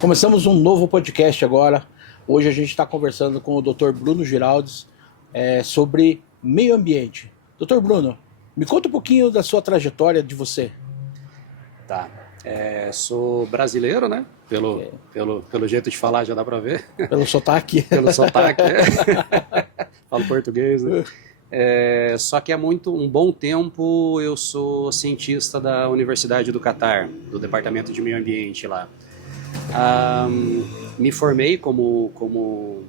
Começamos um novo podcast agora. Hoje a gente está conversando com o Dr. Bruno Giraldes sobre meio ambiente. Dr. Bruno, me conta um pouquinho da sua trajetória de você. Tá. Sou brasileiro, né? Pelo jeito de falar já dá pra ver. Pelo sotaque. Pelo sotaque. Falo português, né? Só que há um bom tempo eu sou cientista da Universidade do Catar, do Departamento de Meio Ambiente lá. Me formei como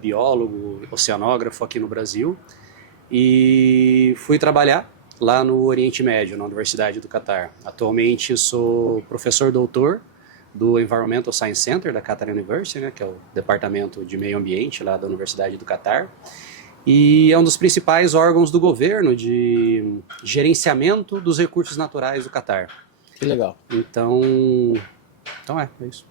biólogo, oceanógrafo aqui no Brasil e fui trabalhar lá no Oriente Médio, na Universidade do Catar. Atualmente sou professor doutor do Environmental Science Center da Qatar University, né, que é o departamento de meio ambiente lá da Universidade do Catar, e é um dos principais órgãos do governo de gerenciamento dos recursos naturais do Catar. Que legal. Então é isso.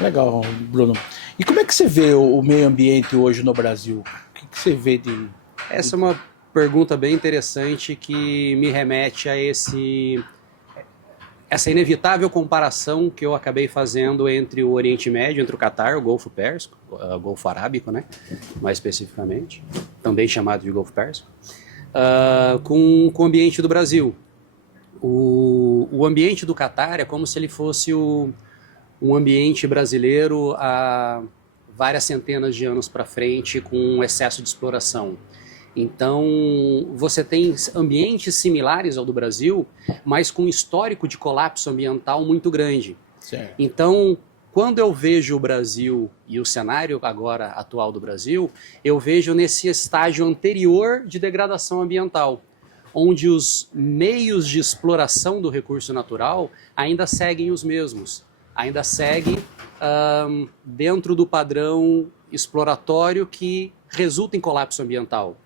Legal, Bruno. E como é que você vê o meio ambiente hoje no Brasil? O que você vê de... Essa é uma pergunta bem interessante que me remete a essa inevitável comparação que eu acabei fazendo entre o Oriente Médio, entre o Catar, o Golfo Pérsico, o Golfo Arábico, né, mais especificamente, também chamado de Golfo Pérsico, com o ambiente do Brasil. O ambiente do Catar é como se ele fosse um ambiente brasileiro há várias centenas de anos para frente, com um excesso de exploração. Então, você tem ambientes similares ao do Brasil, mas com um histórico de colapso ambiental muito grande. Certo. Então, quando eu vejo o Brasil e o cenário agora atual do Brasil, eu vejo nesse estágio anterior de degradação ambiental, onde os meios de exploração do recurso natural ainda seguem os mesmos, ainda seguem dentro do padrão exploratório que resulta em colapso ambiental.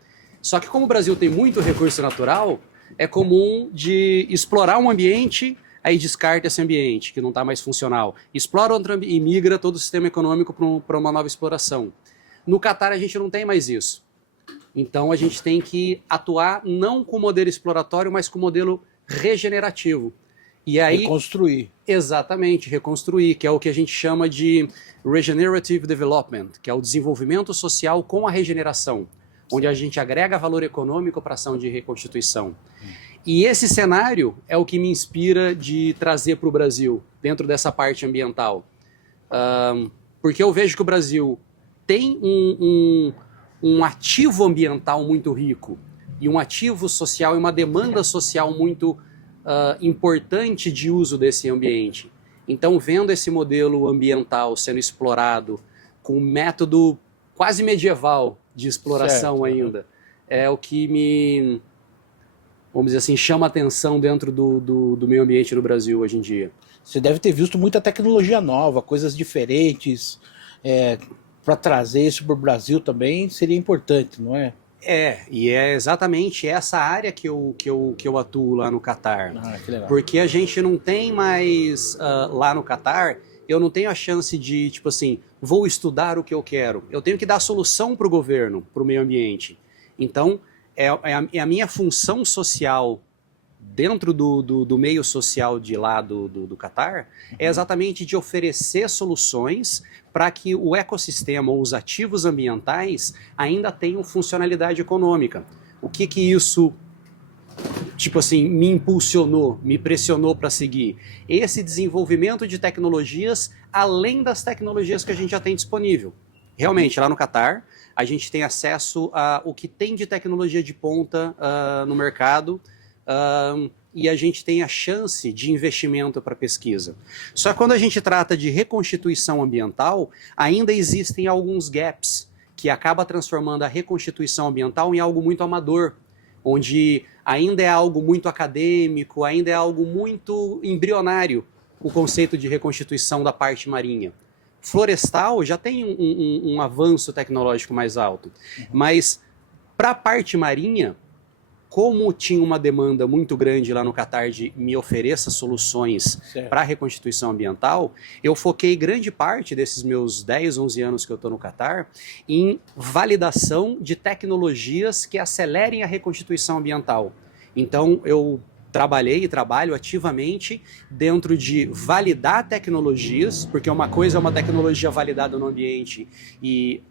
Só que como o Brasil tem muito recurso natural, é comum de explorar um ambiente, aí descarta esse ambiente, que não está mais funcional. Explora outro e migra todo o sistema econômico para uma nova exploração. No Catar a gente não tem mais isso. Então a gente tem que atuar não com o modelo exploratório, mas com o modelo regenerativo. E aí, reconstruir. Exatamente, reconstruir, que é o que a gente chama de Regenerative Development, que é o desenvolvimento social com a regeneração, onde a gente agrega valor econômico para a ação de reconstituição. E esse cenário é o que me inspira de trazer para o Brasil, dentro dessa parte ambiental. Porque eu vejo que o Brasil tem um ativo ambiental muito rico, e um ativo social e uma demanda social muito importante de uso desse ambiente. Então, vendo esse modelo ambiental sendo explorado com um método quase medieval de exploração, certo, ainda, é o que me, vamos dizer assim, chama atenção dentro do meio ambiente no Brasil hoje em dia. Você deve ter visto muita tecnologia nova, coisas diferentes, para trazer isso para o Brasil também seria importante, não é? E é exatamente essa área que eu atuo lá no Catar. Que legal. Porque a gente não tem mais, lá no Catar, eu não tenho a chance de, tipo assim, vou estudar o que eu quero. Eu tenho que dar solução para o governo, para o meio ambiente. Então, é a minha função social dentro do meio social de lá do Catar, é exatamente de oferecer soluções para que o ecossistema ou os ativos ambientais ainda tenham funcionalidade econômica. O que isso, tipo assim, me impulsionou, me pressionou para seguir? Esse desenvolvimento de tecnologias além das tecnologias que a gente já tem disponível. Realmente, lá no Catar, a gente tem acesso a o que tem de tecnologia de ponta no mercado, e a gente tem a chance de investimento para pesquisa. Só que quando a gente trata de reconstituição ambiental, ainda existem alguns gaps que acaba transformando a reconstituição ambiental em algo muito amador, onde ainda é algo muito acadêmico, ainda é algo muito embrionário, o conceito de reconstituição da parte marinha. Florestal já tem um avanço tecnológico mais alto, mas para a parte marinha, como tinha uma demanda muito grande lá no Catar de me ofereça soluções para a reconstituição ambiental, eu foquei grande parte desses meus 10, 11 anos que eu estou no Catar em validação de tecnologias que acelerem a reconstituição ambiental. Então, eu trabalhei e trabalho ativamente dentro de validar tecnologias, porque uma coisa é uma tecnologia validada no ambiente e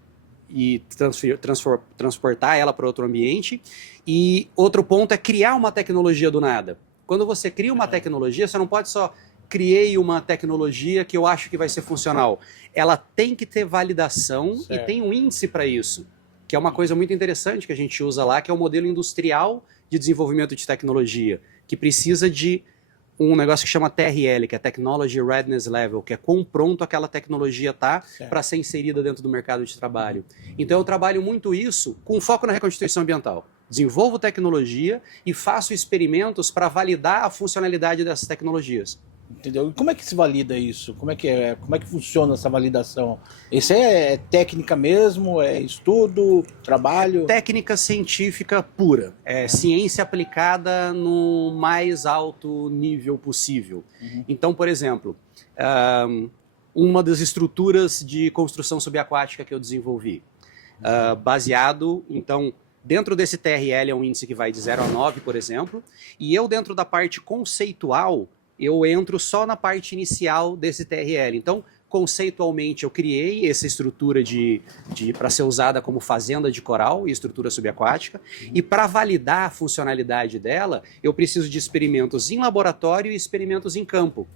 transportar ela para outro ambiente, e outro ponto é criar uma tecnologia do nada. Quando você cria uma tecnologia, você não pode só criei uma tecnologia que eu acho que vai ser funcional. Ela tem que ter validação e tem um índice para isso, que é uma coisa muito interessante que a gente usa lá, que é o modelo industrial de desenvolvimento de tecnologia, que precisa de um negócio que chama TRL, que é Technology Readiness Level, que é quão pronto aquela tecnologia está para ser inserida dentro do mercado de trabalho. Então eu trabalho muito isso com foco na reconstituição ambiental. Desenvolvo tecnologia e faço experimentos para validar a funcionalidade dessas tecnologias. Entendeu? E como é que se valida isso? Como é que funciona essa validação? Isso é técnica mesmo? É estudo? Trabalho? Técnica científica pura. É ciência aplicada no mais alto nível possível. Então, por exemplo, uma das estruturas de construção subaquática que eu desenvolvi, baseado, então, dentro desse TRL é um índice que vai de 0 a 9, por exemplo, e eu dentro da parte conceitual, eu entro só na parte inicial desse TRL. Então, conceitualmente, eu criei essa estrutura para ser usada como fazenda de coral e estrutura subaquática. E para validar a funcionalidade dela, eu preciso de experimentos em laboratório e experimentos em campo.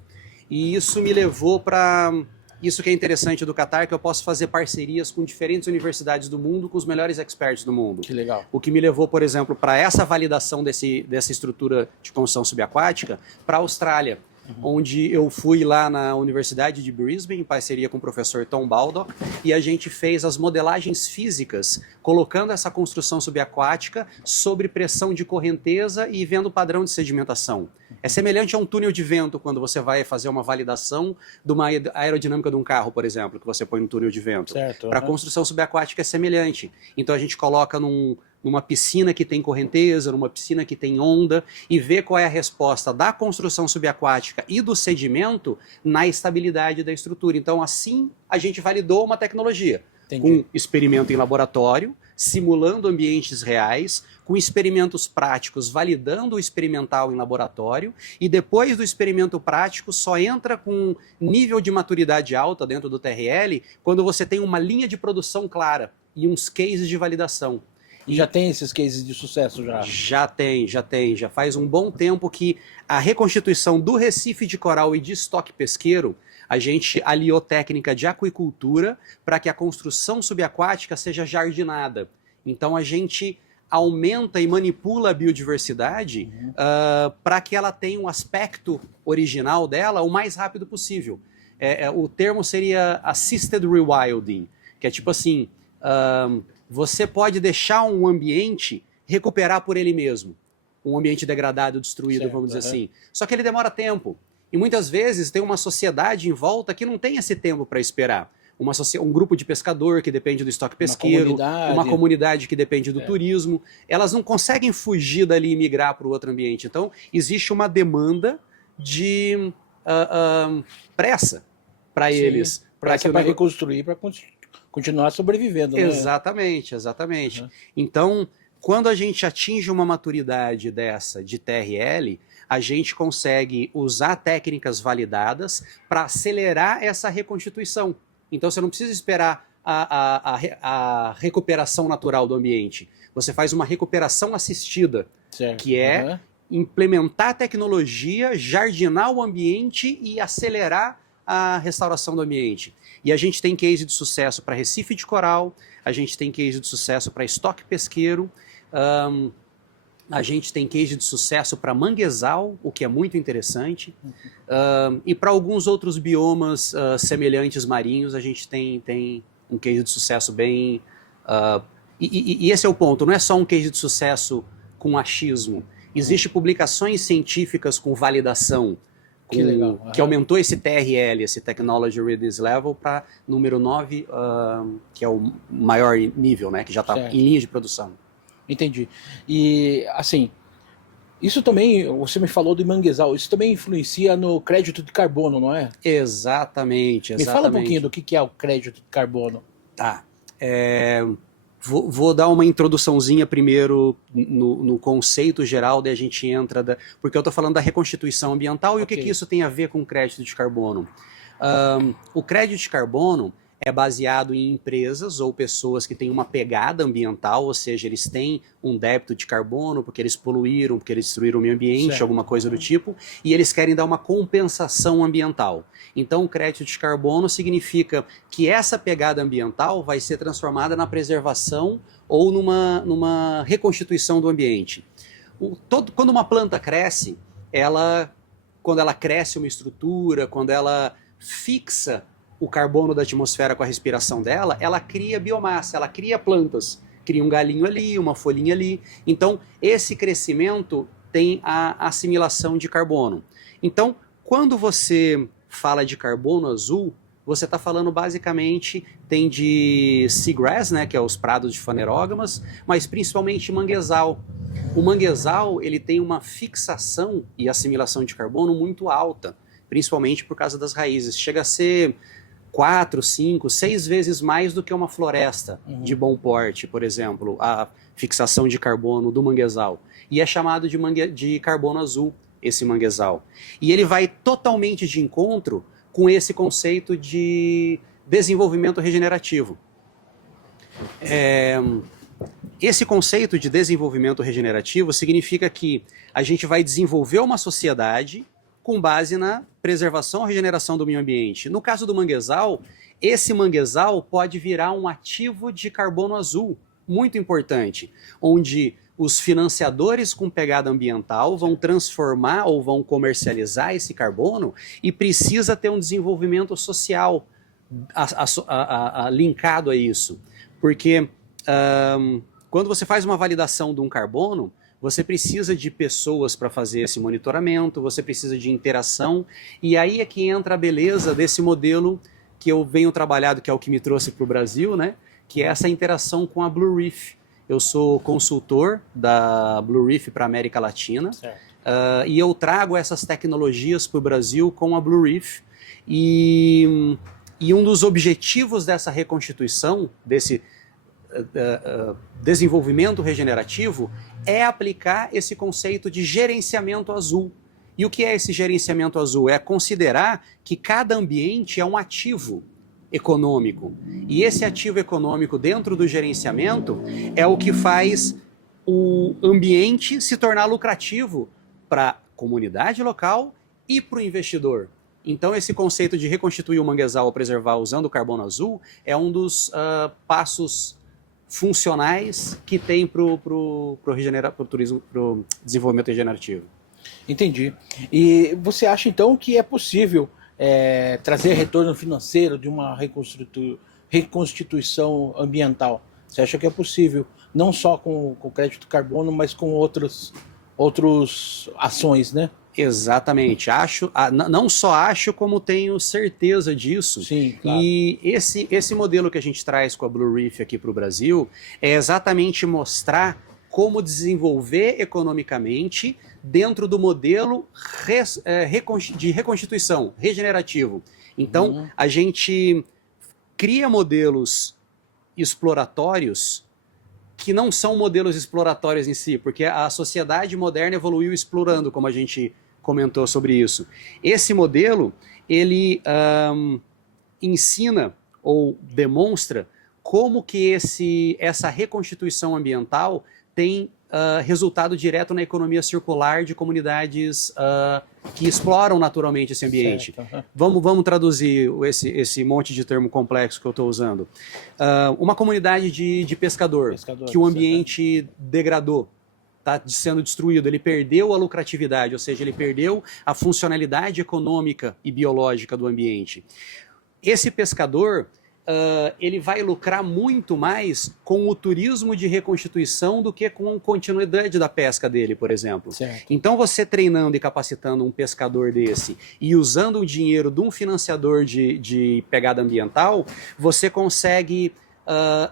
E isso me levou para... Isso que é interessante do Qatar, que eu posso fazer parcerias com diferentes universidades do mundo, com os melhores experts do mundo. Que legal. O que me levou, por exemplo, para essa validação dessa estrutura de construção subaquática para a Austrália, onde eu fui lá na Universidade de Brisbane, em parceria com o professor Tom Baldock, e a gente fez as modelagens físicas, colocando essa construção subaquática sobre pressão de correnteza e vendo o padrão de sedimentação. É semelhante a um túnel de vento quando você vai fazer uma validação de uma aerodinâmica de um carro, por exemplo, que você põe no túnel de vento. Para a construção subaquática é semelhante. Então a gente coloca numa piscina que tem correnteza, numa piscina que tem onda, e vê qual é a resposta da construção subaquática e do sedimento na estabilidade da estrutura. Então assim a gente validou uma tecnologia. Com experimento em laboratório, simulando ambientes reais, com experimentos práticos, validando o experimental em laboratório, e depois do experimento prático só entra com nível de maturidade alta dentro do TRL quando você tem uma linha de produção clara e uns cases de validação. E já tem esses cases de sucesso já? Já tem. Já faz um bom tempo que a reconstituição do recife de coral e de estoque pesqueiro, a gente aliou técnica de aquicultura para que a construção subaquática seja jardinada. Então a gente aumenta e manipula a biodiversidade para que ela tenha um aspecto original dela o mais rápido possível. O termo seria assisted rewilding, que é tipo assim, você pode deixar um ambiente recuperar por ele mesmo. Um ambiente degradado, destruído, vamos dizer assim. Só que ele demora tempo. E muitas vezes tem uma sociedade em volta que não tem esse tempo para esperar. Um grupo de pescador que depende do estoque pesqueiro, uma comunidade que depende do turismo. Elas não conseguem fugir dali e migrar para o outro ambiente. Então, existe uma demanda de pressa para eles. Para reconstruir, para continuar sobrevivendo. Né? Exatamente. Então, quando a gente atinge uma maturidade dessa de TRL, a gente consegue usar técnicas validadas para acelerar essa reconstituição. Então você não precisa esperar a recuperação natural do ambiente. Você faz uma recuperação assistida, que é implementar tecnologia, jardinar o ambiente e acelerar a restauração do ambiente. E a gente tem case de sucesso para recife de coral, a gente tem case de sucesso para estoque pesqueiro, a gente tem case de sucesso para manguezal, o que é muito interessante, e para alguns outros biomas semelhantes marinhos, a gente tem um case de sucesso bem... E esse é o ponto, não é só um case de sucesso com achismo. Existem publicações científicas com validação, que aumentou esse TRL, esse Technology Readiness Level, para número 9, que é o maior nível, né, que já está em linha de produção. Entendi. E, assim, isso também, você me falou do manguezal, isso também influencia no crédito de carbono, não é? Exatamente. Me fala um pouquinho do que é o crédito de carbono. Tá. Vou dar uma introduçãozinha primeiro no conceito geral, daí a gente entra, porque eu estou falando da reconstituição ambiental e o que isso tem a ver com o crédito de carbono. O crédito de carbono é baseado em empresas ou pessoas que têm uma pegada ambiental, ou seja, eles têm um débito de carbono porque eles poluíram, porque eles destruíram o meio ambiente, certo, alguma coisa do tipo, e eles querem dar uma compensação ambiental. Então, o crédito de carbono significa que essa pegada ambiental vai ser transformada na preservação ou numa reconstituição do ambiente. Quando uma planta cresce, quando ela cresce uma estrutura, quando ela fixa o carbono da atmosfera com a respiração dela, ela cria biomassa, ela cria plantas, cria um galinho ali, uma folhinha ali. Então, esse crescimento tem a assimilação de carbono. Então, quando você fala de carbono azul, você está falando basicamente, tem de seagrass, né, que é os prados de fanerógamas, mas principalmente manguezal. O manguezal, ele tem uma fixação e assimilação de carbono muito alta, principalmente por causa das raízes. Chega a ser 4, 5, 6 vezes mais do que uma floresta de bom porte, por exemplo, a fixação de carbono do manguezal. E é chamado de carbono azul, esse manguezal. E ele vai totalmente de encontro com esse conceito de desenvolvimento regenerativo. Esse conceito de desenvolvimento regenerativo significa que a gente vai desenvolver uma sociedade com base na preservação e regeneração do meio ambiente. No caso do manguezal, esse manguezal pode virar um ativo de carbono azul, muito importante, onde os financiadores com pegada ambiental vão transformar ou vão comercializar esse carbono e precisa ter um desenvolvimento social linkado a isso. Porque quando você faz uma validação de um carbono, você precisa de pessoas para fazer esse monitoramento, você precisa de interação, e aí é que entra a beleza desse modelo que eu venho trabalhando, que é o que me trouxe para o Brasil, né? Que é essa interação com a Blue Reef. Eu sou consultor da Blue Reef para a América Latina, e eu trago essas tecnologias para o Brasil com a Blue Reef, e um dos objetivos dessa reconstituição, desse desenvolvimento regenerativo, é aplicar esse conceito de gerenciamento azul. E o que é esse gerenciamento azul? É considerar que cada ambiente é um ativo econômico. E esse ativo econômico dentro do gerenciamento é o que faz o ambiente se tornar lucrativo para a comunidade local e para o investidor. Então, esse conceito de reconstituir o manguezal ou preservar usando o carbono azul é um dos passos funcionais que tem para o turismo, para o desenvolvimento regenerativo. Entendi. E você acha então que é possível trazer retorno financeiro de uma reconstituição ambiental? Você acha que é possível, não só com crédito de carbono, mas com outras ações, né? Exatamente. Não só acho, como tenho certeza disso. Sim, claro. E esse modelo que a gente traz com a Blue Reef aqui para o Brasil é exatamente mostrar como desenvolver economicamente dentro do modelo de reconstituição, regenerativo. Então, a gente cria modelos exploratórios que não são modelos exploratórios em si, porque a sociedade moderna evoluiu explorando, como a gente comentou sobre isso. Esse modelo, ele ensina ou demonstra como que essa reconstituição ambiental tem resultado direto na economia circular de comunidades que exploram naturalmente esse ambiente. Vamos traduzir esse monte de termo complexo que eu estou usando. Uma comunidade de pescador que o ambiente degradou, está sendo destruído, ele perdeu a lucratividade, ou seja, ele perdeu a funcionalidade econômica e biológica do ambiente. Esse pescador, ele vai lucrar muito mais com o turismo de reconstituição do que com a continuidade da pesca dele, por exemplo. Certo. Então, você treinando e capacitando um pescador desse e usando o dinheiro de um financiador de pegada ambiental, você consegue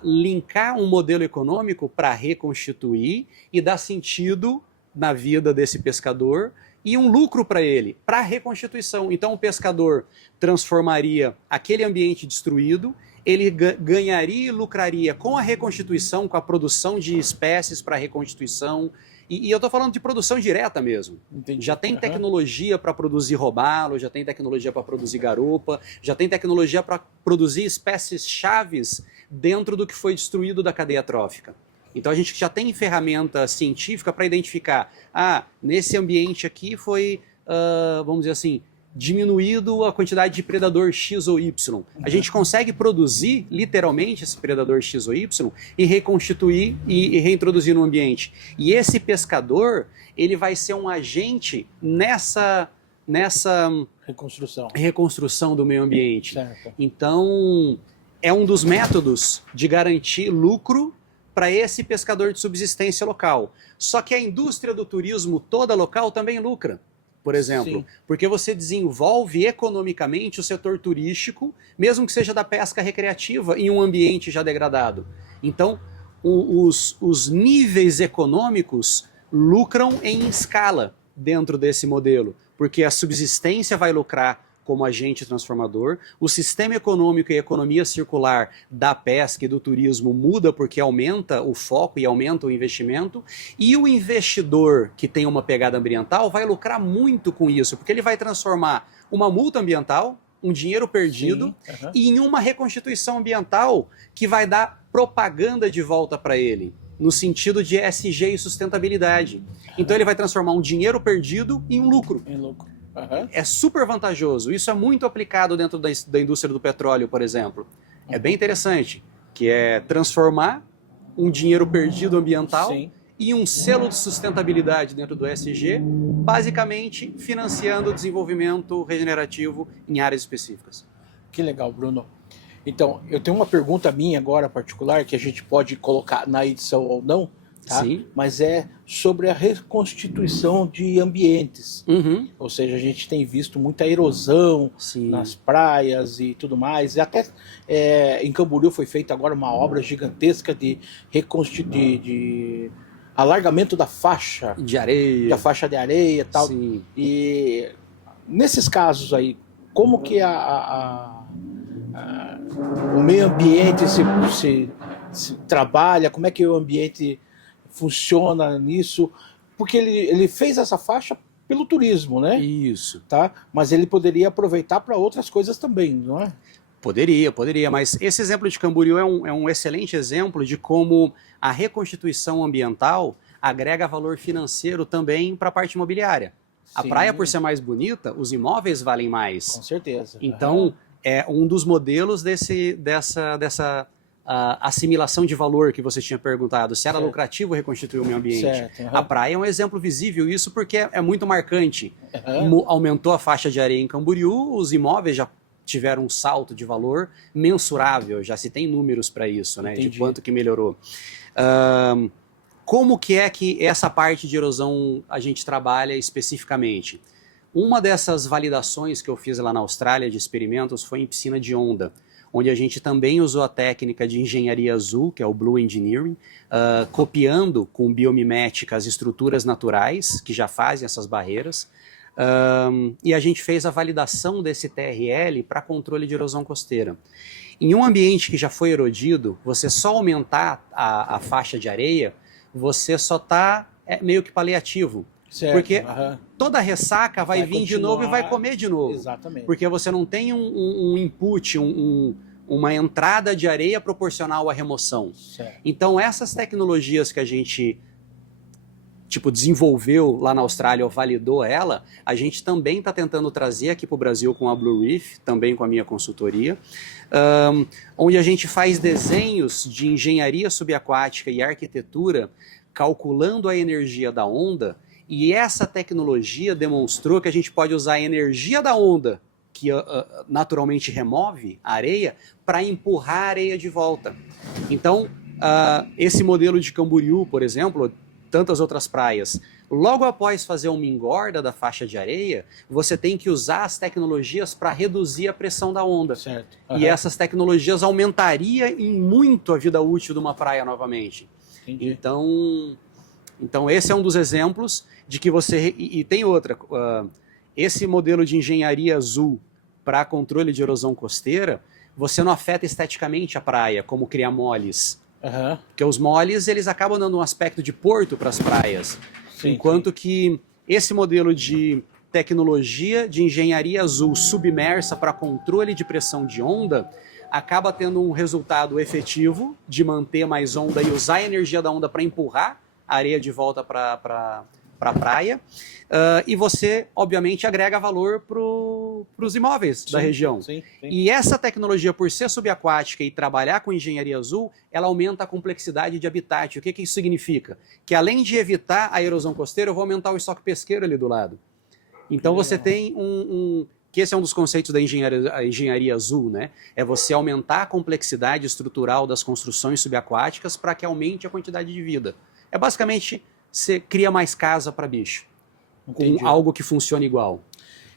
linkar um modelo econômico para reconstituir e dar sentido na vida desse pescador e um lucro para ele, para a reconstituição. Então o pescador transformaria aquele ambiente destruído ele ganharia e lucraria com a reconstituição, com a produção de espécies para reconstituição. E eu estou falando de produção direta mesmo. Entendi. Já tem tecnologia para produzir robalo, já tem tecnologia para produzir garupa, já tem tecnologia para produzir espécies chaves dentro do que foi destruído da cadeia trófica. Então a gente já tem ferramenta científica para identificar, nesse ambiente aqui foi, vamos dizer assim, diminuído a quantidade de predador X ou Y. A gente consegue produzir, literalmente, esse predador X ou Y e reconstituir e reintroduzir no ambiente. E esse pescador, ele vai ser um agente nessa reconstrução do meio ambiente. Certo. Então, é um dos métodos de garantir lucro para esse pescador de subsistência local. Só que a indústria do turismo toda local também lucra. Por exemplo, Sim. porque você desenvolve economicamente o setor turístico, mesmo que seja da pesca recreativa, em um ambiente já degradado. Então, os níveis econômicos lucram em escala dentro desse modelo, porque a subsistência vai lucrar como agente transformador, o sistema econômico e a economia circular da pesca e do turismo muda porque aumenta o foco e aumenta o investimento, e o investidor que tem uma pegada ambiental vai lucrar muito com isso, porque ele vai transformar uma multa ambiental, um dinheiro perdido, em uma reconstituição ambiental que vai dar propaganda de volta para ele, no sentido de ESG e sustentabilidade. Então ele vai transformar um dinheiro perdido em um lucro. Em lucro. É super vantajoso. Isso é muito aplicado dentro da indústria do petróleo, por exemplo. É bem interessante, que é transformar um dinheiro perdido ambiental em um selo de sustentabilidade dentro do ESG, basicamente financiando o desenvolvimento regenerativo em áreas específicas. Que legal, Bruno. Então, eu tenho uma pergunta minha agora particular, que a gente pode colocar na edição ou não, tá? Sim. Mas é sobre a reconstituição de ambientes. Ou seja, a gente tem visto muita erosão nas praias e tudo mais. E até em Camboriú foi feita agora uma obra gigantesca de alargamento da faixa de areia, e tal. Sim. E nesses casos aí, como que o meio ambiente se trabalha, como é que o ambiente funciona nisso? Porque ele fez essa faixa pelo turismo, né? Isso. Tá? Mas ele poderia aproveitar para outras coisas também, não é? Poderia, mas esse exemplo de Camboriú é um excelente exemplo de como a reconstituição ambiental agrega valor financeiro também para a parte imobiliária. A praia, por ser mais bonita, os imóveis valem mais. Com certeza. Então, é um dos modelos dessa assimilação de valor que você tinha perguntado, se era lucrativo reconstituir o meio ambiente. A praia é um exemplo visível isso porque é muito marcante. Aumentou a faixa de areia em Camboriú, os imóveis já tiveram um salto de valor mensurável, já se tem números para isso, né, de quanto que melhorou. Como que é que essa parte de erosão a gente trabalha especificamente? Uma dessas validações que eu fiz lá na Austrália de experimentos foi em piscina de onda, onde a gente também usou a técnica de engenharia azul, que é o Blue Engineering, copiando com biomimética as estruturas naturais que já fazem essas barreiras, e a gente fez a validação desse TRL para controle de erosão costeira. Em um ambiente que já foi erodido, você só aumentar a faixa de areia, você só está meio que paliativo. Certo, porque toda ressaca vai vir de novo e vai comer de novo. Exatamente. Porque você não tem um input, uma entrada de areia proporcional à remoção. Certo. Então essas tecnologias que a gente desenvolveu lá na Austrália ou validou ela, a gente também está tentando trazer aqui para o Brasil com a Blue Reef, também com a minha consultoria, onde a gente faz desenhos de engenharia subaquática e arquitetura calculando a energia da onda, e essa tecnologia demonstrou que a gente pode usar a energia da onda, que naturalmente remove a areia, para empurrar a areia de volta. Então, esse modelo de Camboriú, por exemplo, tantas outras praias, logo após fazer uma engorda da faixa de areia, você tem que usar as tecnologias para reduzir a pressão da onda. Certo. E essas tecnologias aumentariam em muito a vida útil de uma praia novamente. Entendi. Então esse é um dos exemplos de que você... E tem outra, esse modelo de engenharia azul para controle de erosão costeira, você não afeta esteticamente a praia, como criar moles. Uhum. Porque os moles, eles acabam dando um aspecto de porto para as praias. Sim, enquanto que esse modelo de tecnologia de engenharia azul submersa para controle de pressão de onda acaba tendo um resultado efetivo de manter mais onda e usar a energia da onda para empurrar a areia de volta para a praia. E você, obviamente, agrega valor para os imóveis da região. Sim. E essa tecnologia, por ser subaquática e trabalhar com engenharia azul, ela aumenta a complexidade de habitat. O que isso significa? Que além de evitar a erosão costeira, eu vou aumentar o estoque pesqueiro ali do lado. Então você tem que esse é um dos conceitos da engenharia azul, né? É você aumentar a complexidade estrutural das construções subaquáticas para que aumente a quantidade de vida. É basicamente, você cria mais casa para bicho. Entendi. Com algo que funcione igual.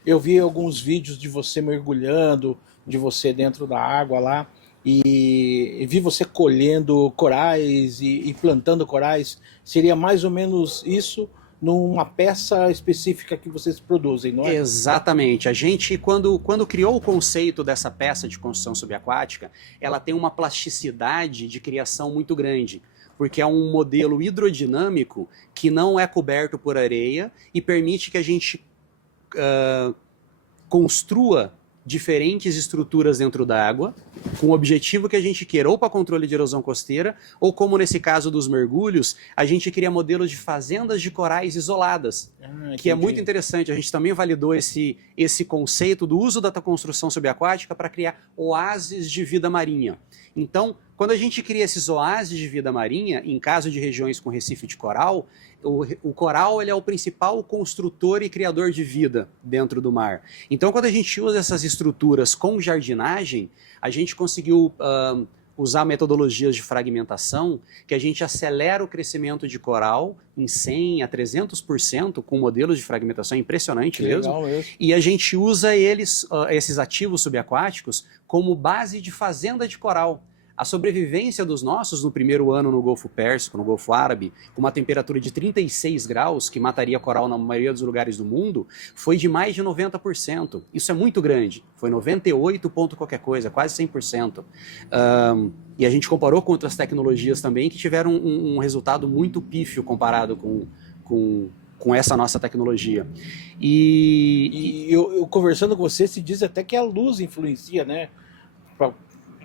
Eu vi alguns vídeos de você mergulhando, de você dentro da água lá, e vi você colhendo corais e plantando corais. Seria mais ou menos isso numa peça específica que vocês produzem, não é? Exatamente. A gente, quando criou o conceito dessa peça de construção subaquática, ela tem uma plasticidade de criação muito grande, porque é um modelo hidrodinâmico que não é coberto por areia e permite que a gente construa diferentes estruturas dentro da água, com o objetivo que a gente queira, ou para controle de erosão costeira, ou como nesse caso dos mergulhos, a gente cria modelos de fazendas de corais isoladas, que é muito interessante. A gente também validou esse conceito do uso da construção subaquática para criar oásis de vida marinha. Então, quando a gente cria esses oásis de vida marinha, em caso de regiões com recife de coral, o coral ele é o principal construtor e criador de vida dentro do mar. Então, quando a gente usa essas estruturas com jardinagem, a gente conseguiu usar metodologias de fragmentação, que a gente acelera o crescimento de coral em 100% a 300% com modelos de fragmentação, impressionante mesmo. E a gente usa esses ativos subaquáticos como base de fazenda de coral. A sobrevivência dos nossos no primeiro ano no Golfo Pérsico, no Golfo Árabe, com uma temperatura de 36 graus, que mataria coral na maioria dos lugares do mundo, foi de mais de 90%. Isso é muito grande. Foi 98 ponto qualquer coisa, quase 100%. E a gente comparou com outras tecnologias também que tiveram um resultado muito pífio comparado com essa nossa tecnologia. E eu conversando com você, se diz até que a luz influencia, né?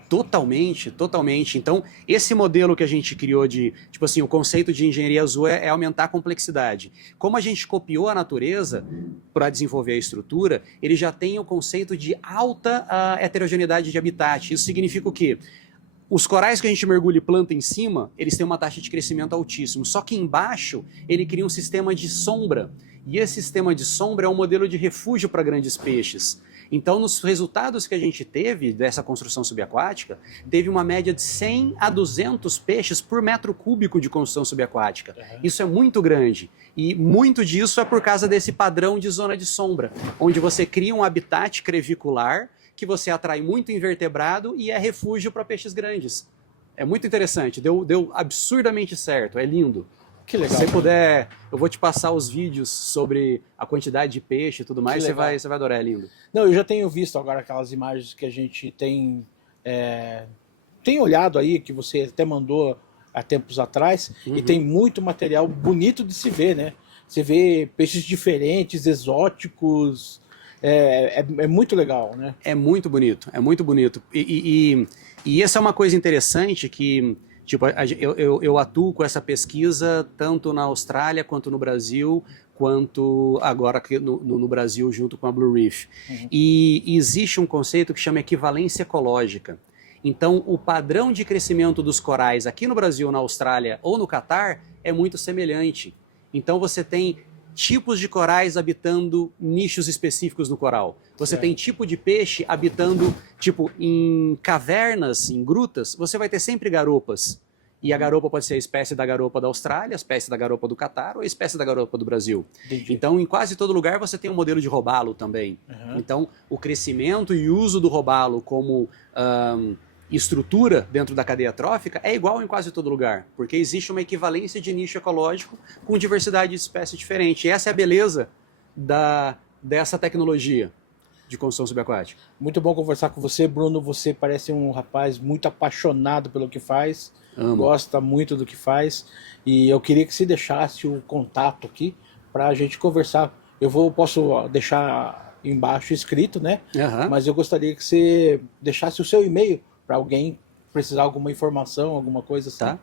Totalmente, totalmente. Então, esse modelo que a gente criou de, tipo assim, o conceito de engenharia azul é aumentar a complexidade. Como a gente copiou a natureza para desenvolver a estrutura, ele já tem o conceito de alta heterogeneidade de habitat. Isso significa o quê? Os corais que a gente mergulha e planta em cima, eles têm uma taxa de crescimento altíssima. Só que embaixo, ele cria um sistema de sombra. E esse sistema de sombra é um modelo de refúgio para grandes peixes. Então, nos resultados que a gente teve dessa construção subaquática, teve uma média de 100 a 200 peixes por metro cúbico de construção subaquática. Isso é muito grande. E muito disso é por causa desse padrão de zona de sombra, onde você cria um habitat crevicular que você atrai muito invertebrado e é refúgio para peixes grandes. É muito interessante, deu absurdamente certo, é lindo. Que legal. Se você puder, eu vou te passar os vídeos sobre a quantidade de peixe e tudo mais, você vai adorar, é lindo. Não, eu já tenho visto agora aquelas imagens que a gente tem olhado aí, que você até mandou há tempos atrás, e tem muito material bonito de se ver, né? Você vê peixes diferentes, exóticos, é muito legal, né? É muito bonito, é muito bonito. E essa é uma coisa interessante que... Tipo, eu atuo com essa pesquisa tanto na Austrália quanto no Brasil, quanto agora aqui no Brasil junto com a Blue Reef. E existe um conceito que chama equivalência ecológica. Então, o padrão de crescimento dos corais aqui no Brasil, na Austrália ou no Catar é muito semelhante. Então, você tem tipos de corais habitando nichos específicos no coral. Você tem tipo de peixe habitando, tipo, em cavernas, em grutas, você vai ter sempre garopas. E a garopa pode ser a espécie da garopa da Austrália, a espécie da garopa do Catar ou a espécie da garopa do Brasil. Entendi. Então, em quase todo lugar você tem um modelo de robalo também. Então, o crescimento e uso do robalo como estrutura dentro da cadeia trófica é igual em quase todo lugar, porque existe uma equivalência de nicho ecológico com diversidade de espécies diferente. E essa é a beleza dessa tecnologia, de construção subaquática. Muito bom conversar com você, Bruno. Você parece um rapaz muito apaixonado pelo que faz, gosta muito do que faz, e eu queria que você deixasse o contato aqui para a gente conversar. Posso deixar embaixo escrito, né? Mas eu gostaria que você deixasse o seu e-mail para alguém precisar de alguma informação, alguma coisa assim. Tá.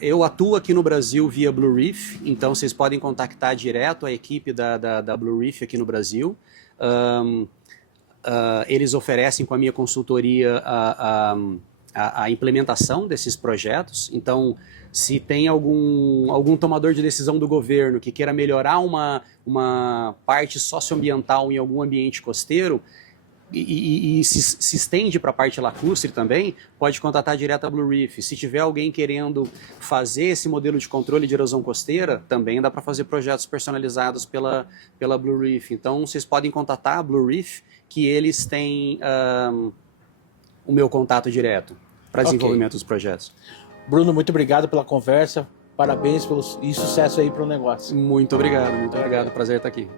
Eu atuo aqui no Brasil via Blue Reef, então vocês podem contactar direto a equipe da Blue Reef aqui no Brasil. Eles oferecem com a minha consultoria a implementação desses projetos. Então, se tem algum tomador de decisão do governo que queira melhorar uma parte socioambiental em algum ambiente costeiro, e se estende para a parte lacustre também, pode contatar direto a Blue Reef. Se tiver alguém querendo fazer esse modelo de controle de erosão costeira, também dá para fazer projetos personalizados pela Blue Reef. Então vocês podem contatar a Blue Reef, que eles têm o meu contato direto para desenvolvimento dos projetos. Bruno, muito obrigado pela conversa, parabéns e sucesso aí para o negócio. Muito obrigado, prazer estar aqui.